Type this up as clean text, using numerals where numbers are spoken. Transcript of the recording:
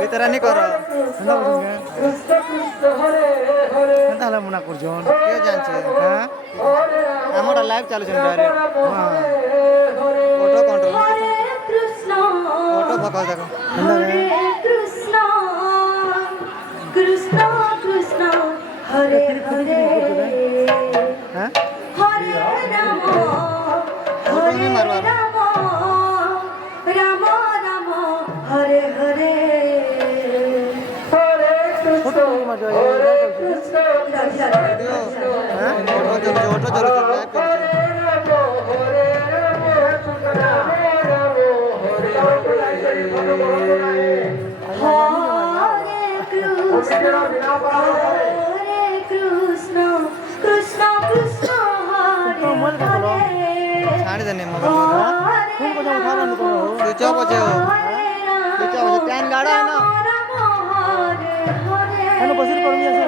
ভিতরে নি কর তাহলে মনে করছন কে জানছে হ্যাঁ আমার লাইভ চালুছে ডাইরেক্ট হ্যাঁ অটো কন্ট্রোল অটো ফোকাস দেখো কৃষ্ণ কৃষ্ণ কৃষ্ণ হরে হরে হ্যাঁ হরে রাম হরে রাম রাম রাম হরে হরে হরে কৃষ্ণ হরে কৃষ্ণ হ্যাঁ অটো চলছে লাইভ চলছে হরে রাম রাম রাম হরে কৃষ্ণ কৃষ্ণ কৃষ্ণ হরে হরে ছাড়ি দেনে মোবাইল সুইচ অফ আছে সুইচ অফ আছে টাইম গাড়া है ना হরে হরে বসির করমি আছে